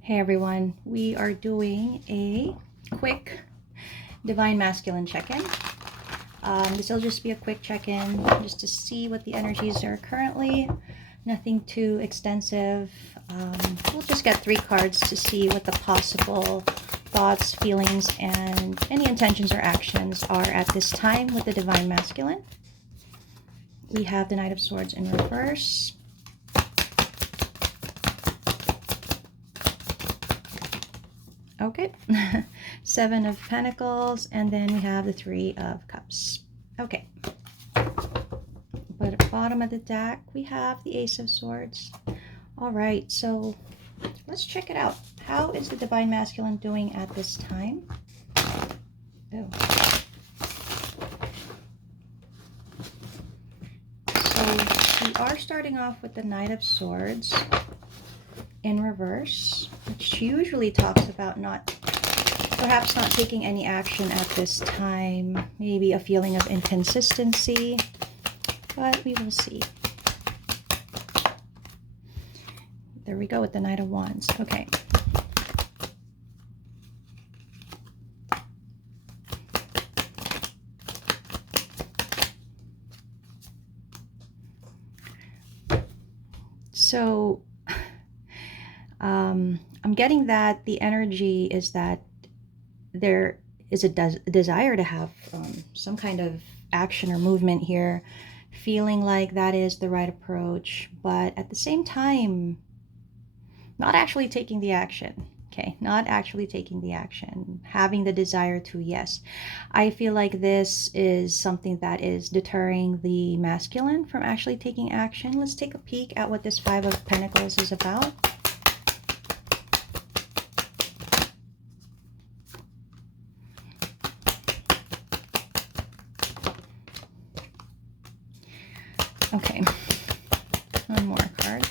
Hey everyone, we are doing a quick Divine Masculine check-in. This will just be a quick check-in just to see what the energies are currently. Nothing too extensive. We'll just get 3 cards to see what the possible thoughts, feelings, and any intentions or actions are at this time with the Divine Masculine. We have the Knight of Swords in reverse. Okay, 7 of Pentacles, and then we have the 3 of Cups. Okay, but at the bottom of the deck, we have the Ace of Swords. All right, so let's check it out. How is the Divine Masculine doing at this time? Oh. So we are starting off with the Knight of Swords in reverse, which usually talks about perhaps not taking any action at this time, maybe a feeling of inconsistency, but we will see. There we go with the Knight of Wands. Okay. So I'm getting that the energy is that there is a desire to have some kind of action or movement here, feeling like that is the right approach, but at the same time, not actually taking the action. Okay, not actually taking the action, having the desire to, yes. I feel like this is something that is deterring the masculine from actually taking action. Let's take a peek at what this 5 of Pentacles is about. Okay, one more card.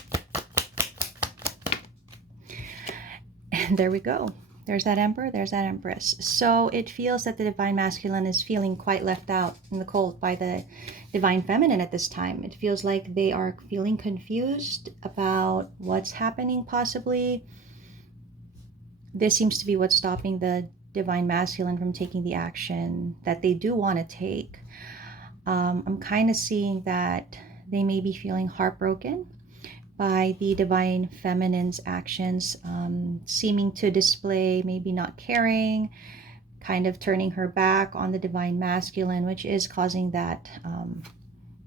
And there we go. There's that Emperor, there's that Empress. So it feels that the Divine Masculine is feeling quite left out in the cold by the Divine Feminine at this time. It feels like they are feeling confused about what's happening possibly. This seems to be what's stopping the Divine Masculine from taking the action that they do want to take. I'm kind of seeing that they may be feeling heartbroken by the Divine Feminine's actions, seeming to display maybe not caring, kind of turning her back on the Divine Masculine, which is causing that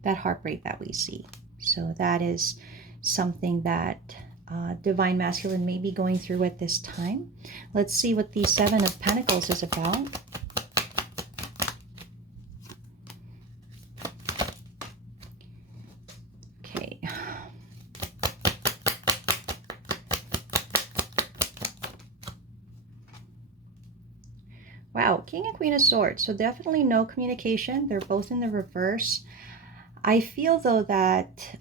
that heartbreak that we see. So that is something that Divine Masculine may be going through at this time. Let's see what the 7 of Pentacles is about. Wow, King and Queen of Swords. So definitely no communication. They're both in the reverse. I feel, though, that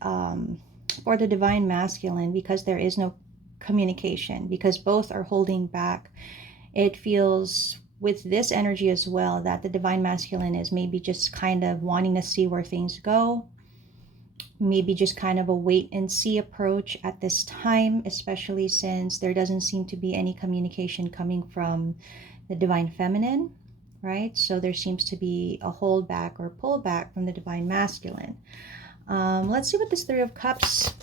for the Divine Masculine, because there is no communication, because both are holding back, it feels with this energy as well that the Divine Masculine is maybe just kind of wanting to see where things go. Maybe just kind of a wait and see approach at this time, especially since there doesn't seem to be any communication coming from the Divine Feminine, right? So there seems to be a hold back or pull back from the Divine Masculine. Let's see what this 3 of Cups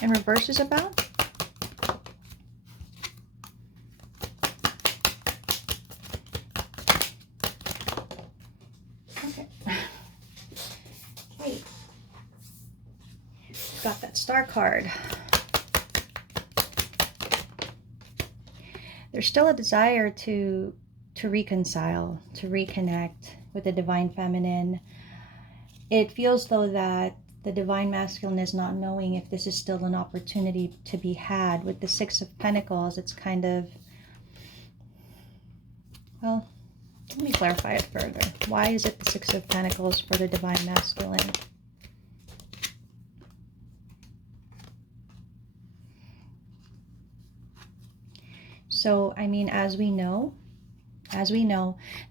in reverse is about. Okay. Okay. Got that Star card. There's still a desire to reconcile, to reconnect with the Divine Feminine. It feels, though, that the Divine Masculine is not knowing if this is still an opportunity to be had. With the 6 of Pentacles, it's kind of, well, let me clarify it further. Why is it the 6 of Pentacles for the Divine Masculine? So, I mean, as we know,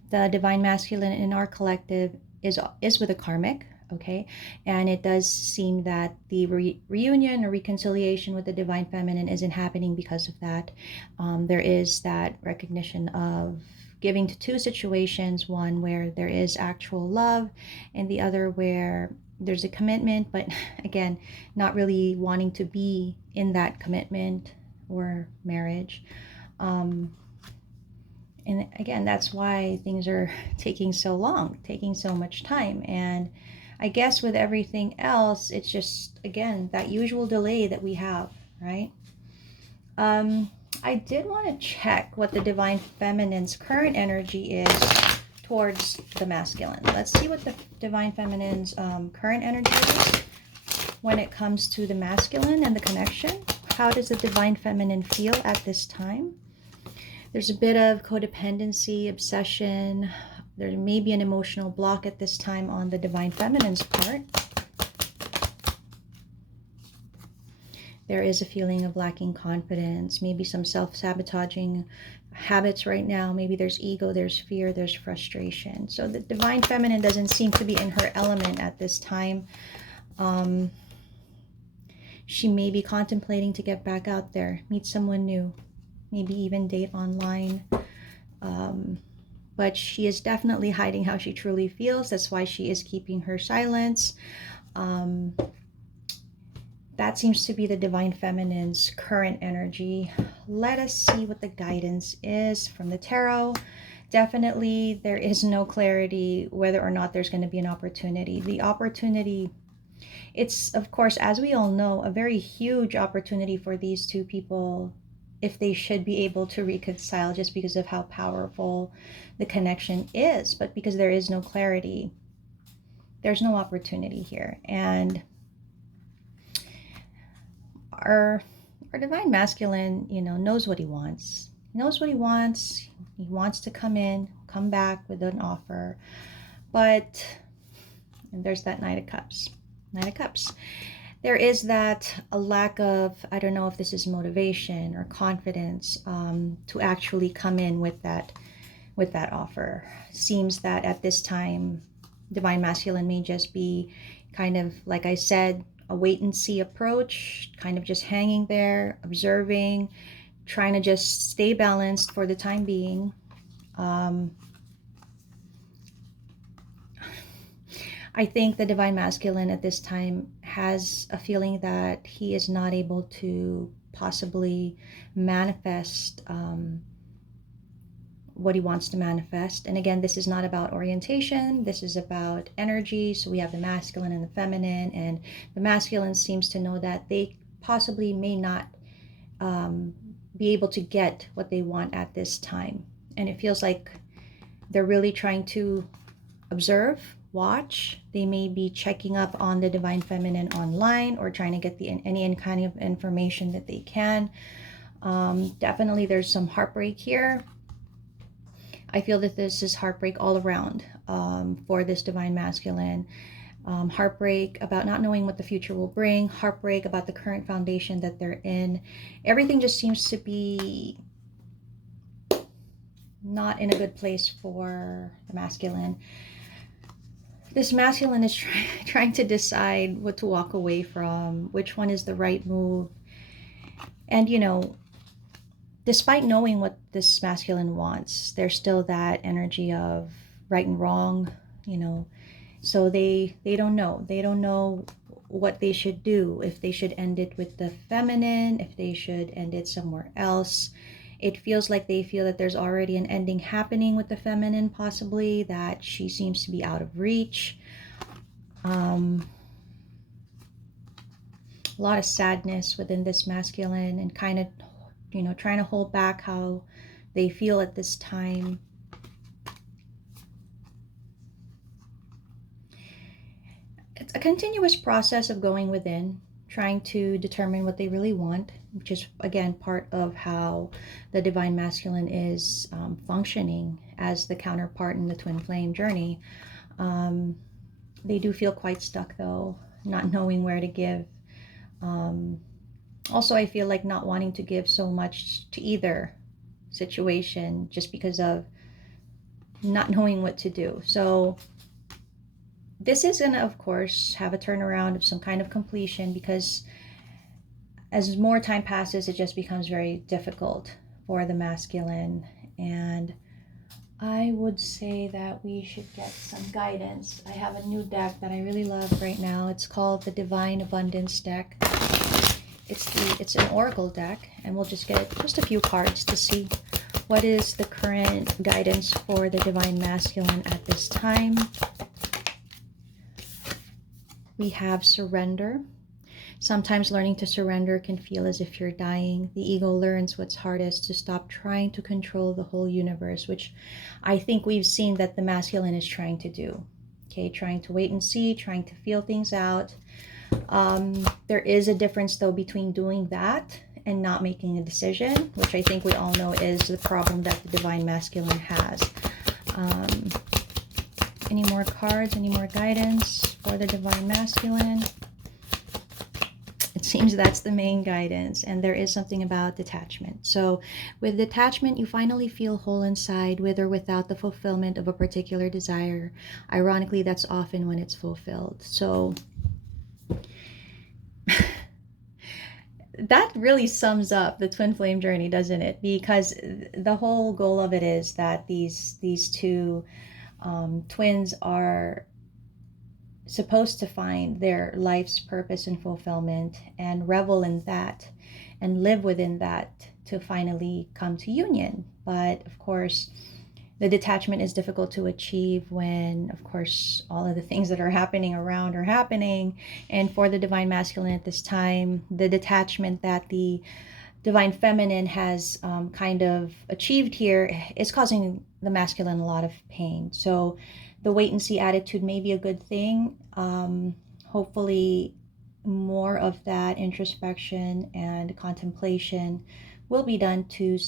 the Divine Masculine in our collective is with a karmic. okay? And it does seem that the reunion or reconciliation with the divine feminine isn't happening because of that. There is that recognition of giving to two situations, one where there is actual love and the other where there's a commitment, but again, not really wanting to be in that commitment or marriage. And again, that's why things are taking so long, taking so much time. And I guess with everything else, it's just, again, that usual delay that we have, right? I did want to check what the divine feminine's current energy is towards the masculine. Let's see what the divine feminine's current energy is when it comes to the masculine and the connection. How does the divine feminine feel at this time? There's a bit of codependency, obsession. There may be an emotional block at this time on the divine feminine's part. There is a feeling of lacking confidence, maybe some self-sabotaging habits right now. Maybe there's ego, there's fear, there's frustration. So the divine feminine doesn't seem to be in her element at this time. She may be contemplating to get back out there, meet someone new, maybe even date online. But she is definitely hiding how she truly feels. That's why she is keeping her silence. That seems to be the divine feminine's current energy. Let us see what the guidance is from the tarot. Definitely, there is no clarity whether or not there's going to be an opportunity. The opportunity, it's, of course, as we all know, a very huge opportunity for these two people if they should be able to reconcile, just because of how powerful the connection is. But because there is no clarity, there's no opportunity here. And our divine masculine, knows what he wants. He knows what he wants. He wants to come back with an offer. But, and there's that Knight of Cups. Knight of Cups. There is a lack of, I don't know if this is motivation or confidence to actually come in with that offer. Seems that at this time, divine masculine may just be kind of, like I said, a wait and see approach, kind of just hanging there, observing, trying to just stay balanced for the time being. I think the divine masculine at this time has a feeling that he is not able to possibly manifest what he wants to manifest. And again, this is not about orientation. This is about energy. So we have the masculine and the feminine, and the masculine seems to know that they possibly may not be able to get what they want at this time. And it feels like they're really trying to observe, watch. They may be checking up on the divine feminine online or trying to get any kind of information that they can. Definitely there's some heartbreak here. I feel that this is heartbreak all around for this divine masculine. Heartbreak about not knowing what the future will bring. Heartbreak about the current foundation that they're in. Everything just seems to be not in a good place for the masculine. This masculine is trying to decide what to walk away from, which one is the right move. And, despite knowing what this masculine wants, there's still that energy of right and wrong, So they don't know. They don't know what they should do, if they should end it with the feminine, if they should end it somewhere else. It feels like they feel that there's already an ending happening with the feminine, possibly, that she seems to be out of reach. A lot of sadness within this masculine, and kind of, trying to hold back how they feel at this time. It's a continuous process of going within, trying to determine what they really want, which is, again, part of how the divine masculine is functioning as the counterpart in the twin flame journey. They do feel quite stuck, though, not knowing where to give. Also, I feel like not wanting to give so much to either situation just because of not knowing what to do. So this is going to, of course, have a turnaround of some kind of completion, because as more time passes, it just becomes very difficult for the masculine. And I would say that we should get some guidance. I have a new deck that I really love right now. It's called the Divine Abundance deck. It's an oracle deck, and we'll just get just a few cards to see what is the current guidance for the divine masculine at this time. We have surrender. Sometimes learning to surrender can feel as if you're dying. The ego learns what's hardest, to stop trying to control the whole universe, which I think we've seen that the masculine is trying to do. Okay, trying to wait and see, trying to feel things out. There is a difference, though, between doing that and not making a decision, which I think we all know is the problem that the divine masculine has. Any more cards, any more guidance for the divine masculine? It seems that's the main guidance, and there is something about detachment. So with detachment, you finally feel whole inside, with or without the fulfillment of a particular desire. Ironically, that's often when it's fulfilled. So that really sums up the twin flame journey, doesn't it? Because the whole goal of it is that these two twins are supposed to find their life's purpose and fulfillment, and revel in that and live within that to finally come to union. But of course, the detachment is difficult to achieve when, of course, all of the things that are happening around are happening. And for the divine masculine at this time, the detachment that the divine feminine has kind of achieved here is causing the masculine a lot of pain. So the wait and see attitude may be a good thing. Hopefully more of that introspection and contemplation will be done to,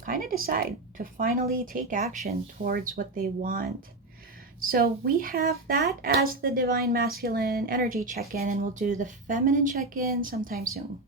kind of decide to finally take action towards what they want. So we have that as the divine masculine energy check-in, and we'll do the feminine check-in sometime soon.